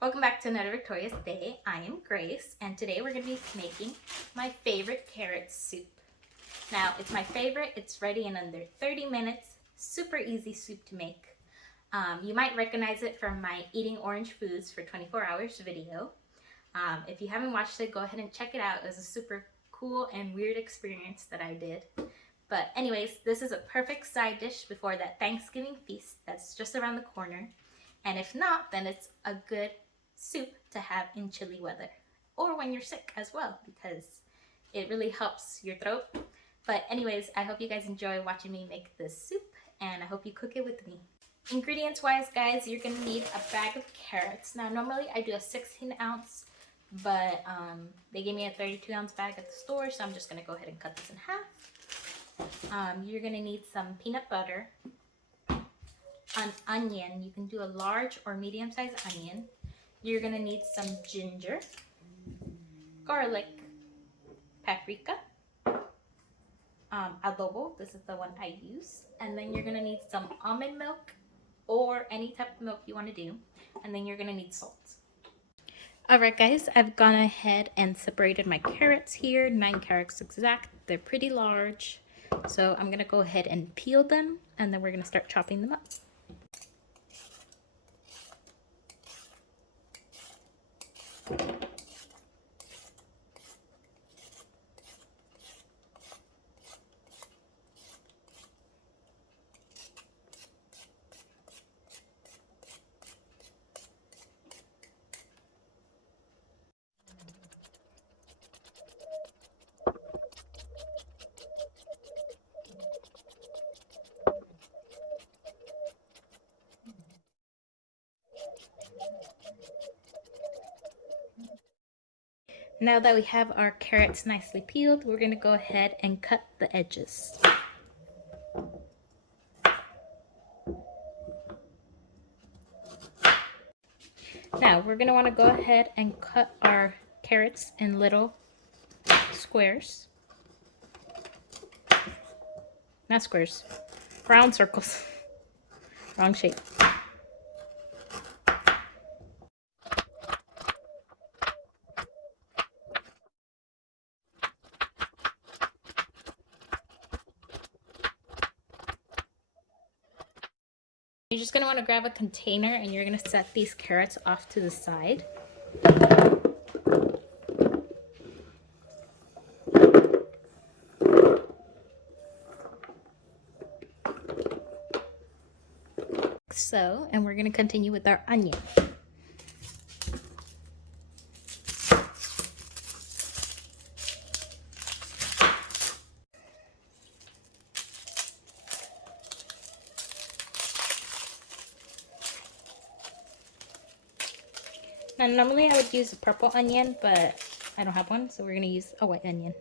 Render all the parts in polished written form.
Welcome back to another victorious day. I am Grace, and today we're going to be making my favorite carrot soup. Now, it's my favorite. It's ready in under 30 minutes. Super easy soup to make. You might recognize it from my Eating Orange Foods for 24 Hours video. If you haven't watched it, go ahead and check it out. It was a super cool and weird experience that I did. But anyways, this is a perfect side dish before that Thanksgiving feast that's just around the corner. And if not, then it's a good soup to have in chilly weather or when you're sick as well, because it really helps your throat. But anyways, I hope you guys enjoy watching me make this soup, and I hope you cook it with me. Ingredients wise, guys, you're gonna need a bag of carrots. Now normally I do a 16 ounce, but they gave me a 32 ounce bag at the store, so I'm just gonna go ahead and cut this in half. You're gonna need some peanut butter, an onion. You can do a large or medium sized onion. You're gonna need some ginger, garlic, paprika, adobo. This is the one I use. And then you're gonna need some almond milk or any type of milk you want to do. And then you're gonna need salt. Alright guys, I've gone ahead and separated my carrots here, 9 carrots exact. They're pretty large. So I'm gonna go ahead and peel them, and then we're gonna start chopping them up. Now that we have our carrots nicely peeled, we're going to go ahead and cut the edges. Now we're going to want to go ahead and cut our carrots in little squares. Not squares, round circles. Wrong shape. You're just going to want to grab a container, and you're going to set these carrots off to the side. So, and we're going to continue with our onion. Now, normally I would use a purple onion, but I don't have one, so we're going to use a white onion.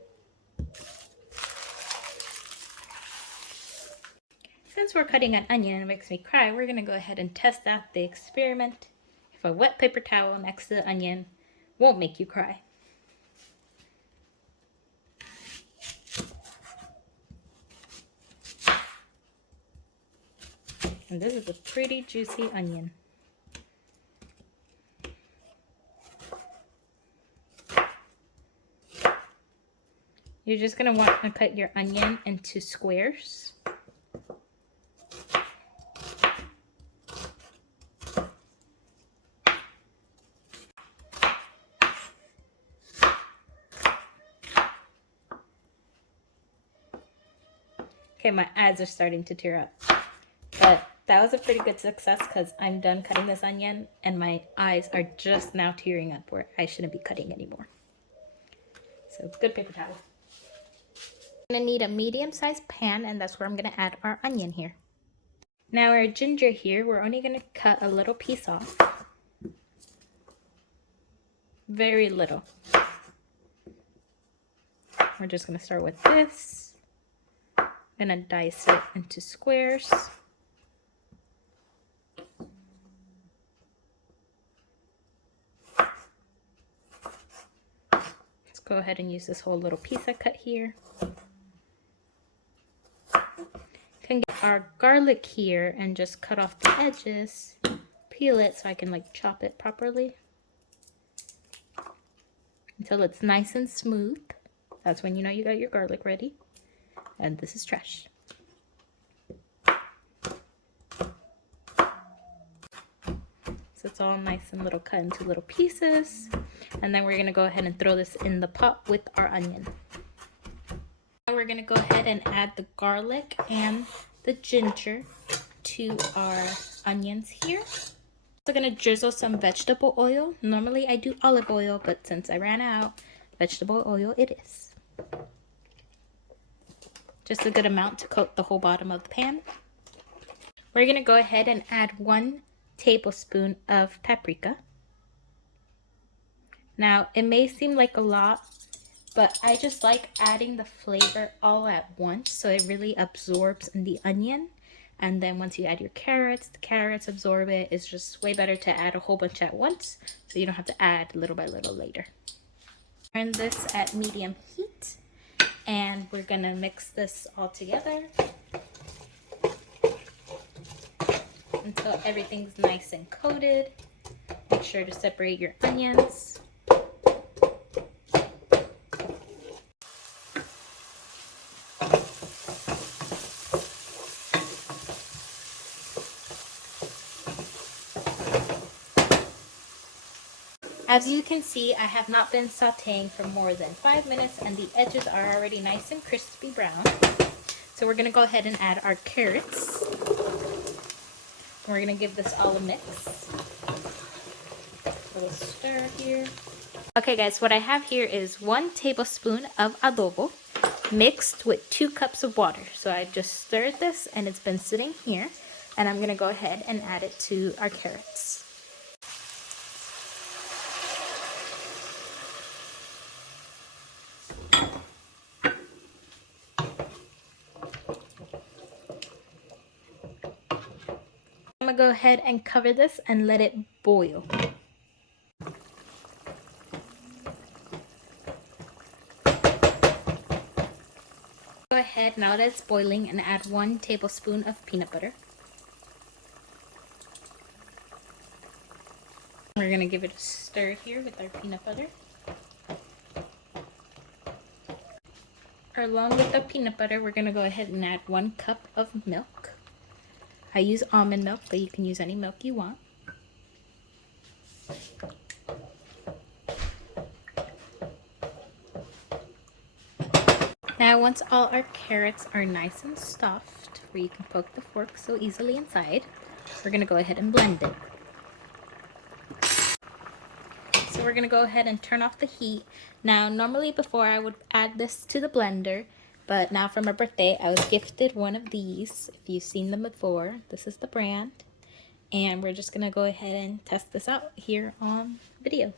Since we're cutting an onion and it makes me cry, we're going to go ahead and test out the experiment. If a wet paper towel next to the onion won't make you cry. And this is a pretty juicy onion. You're just going to want to cut your onion into squares. Okay, my eyes are starting to tear up. But that was a pretty good success, because I'm done cutting this onion and my eyes are just now tearing up where I shouldn't be cutting anymore. So it's good paper towel. I'm going to need a medium-sized pan, and that's where I'm going to add our onion here. Now our ginger here, we're only going to cut a little piece off. Very little. We're just going to start with this. I'm going to dice it into squares. Let's go ahead and use this whole little piece I cut here. Can get our garlic here and just cut off the edges, peel it so I can like chop it properly. until it's nice and smooth. That's when you know you got your garlic ready. And this is trash. So it's all nice and little cut into little pieces. And then we're gonna go ahead and throw this in the pot with our onion. Now we're gonna go ahead and add the garlic and the ginger to our onions here. So I'm gonna drizzle some vegetable oil. Normally I do olive oil, but since I ran out, vegetable oil it is. Just a good amount to coat the whole bottom of the pan. We're gonna go ahead and add 1 tablespoon of paprika. Now, it may seem like a lot, but I just like adding the flavor all at once so it really absorbs in the onion. And then once you add your carrots, the carrots absorb it. It's just way better to add a whole bunch at once so you don't have to add little by little later. Turn this at medium heat and we're gonna mix this all together until everything's nice and coated. Make sure to separate your onions. As you can see, I have not been sauteing for more than 5 minutes and the edges are already nice and crispy brown. So we're gonna go ahead and add our carrots. We're gonna give this all a mix. A little stir here. Okay guys, what I have here is 1 tablespoon of adobo mixed with 2 cups of water. So I just stirred this and it's been sitting here. And I'm gonna go ahead and add it to our carrots. I'm gonna go ahead and cover this and let it boil. Go ahead now that it's boiling and add 1 tablespoon of peanut butter. We're gonna give it a stir here with our peanut butter. Along with the peanut butter, we're gonna go ahead and add 1 cup of milk. I use almond milk, but you can use any milk you want. Now once all our carrots are nice and soft, where you can poke the fork so easily inside, we're going to go ahead and blend it. So we're going to go ahead and turn off the heat. Now normally before I would add this to the blender, but now for my birthday I was gifted one of these. If you've seen them before, this is the brand. And we're just going to go ahead and test this out here on video.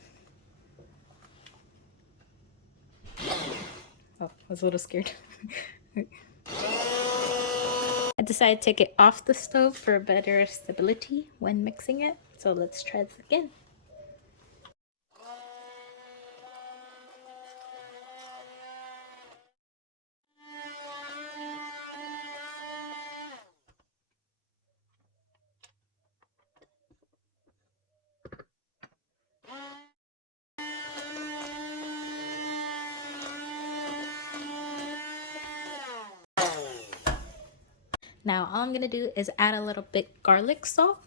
Oh, I was a little scared. I decided to take it off the stove for better stability when mixing it. So let's try this again. Now all I'm going to do is add a little bit garlic salt,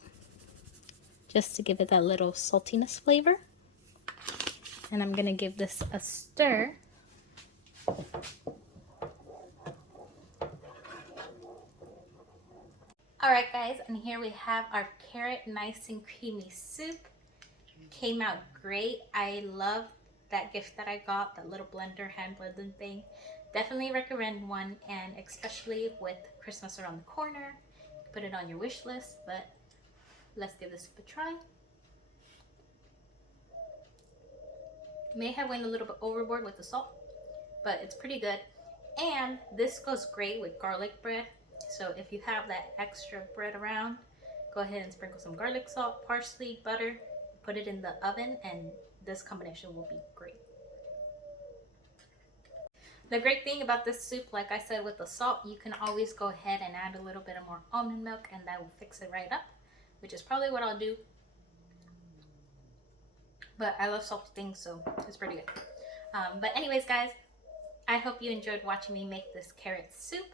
just to give it that little saltiness flavor. And I'm going to give this a stir. Alright guys, and here we have our carrot nice and creamy soup. Came out great. I love that gift that I got, that little blender, hand blending thing. Definitely recommend one, and especially with Christmas around the corner. Put it on your wish list, but let's give this a try. May have went a little bit overboard with the salt, but it's pretty good. And this goes great with garlic bread. So if you have that extra bread around, go ahead and sprinkle some garlic salt, parsley, butter, put it in the oven, and this combination will be great. The great thing about this soup, like I said with the salt, you can always go ahead and add a little bit of more almond milk and that will fix it right up, which is probably what I'll do. But I love salty things, so it's pretty good. But anyways, guys, I hope you enjoyed watching me make this carrot soup.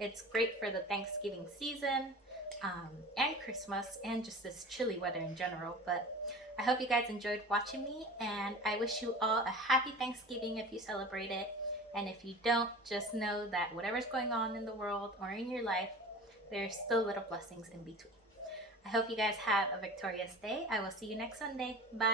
It's great for the Thanksgiving season and Christmas and just this chilly weather in general. But I hope you guys enjoyed watching me, and I wish you all a happy Thanksgiving if you celebrate it. And if you don't, just know that whatever's going on in the world or in your life, there's still little blessings in between. I hope you guys have a victorious day. I will see you next Sunday. Bye.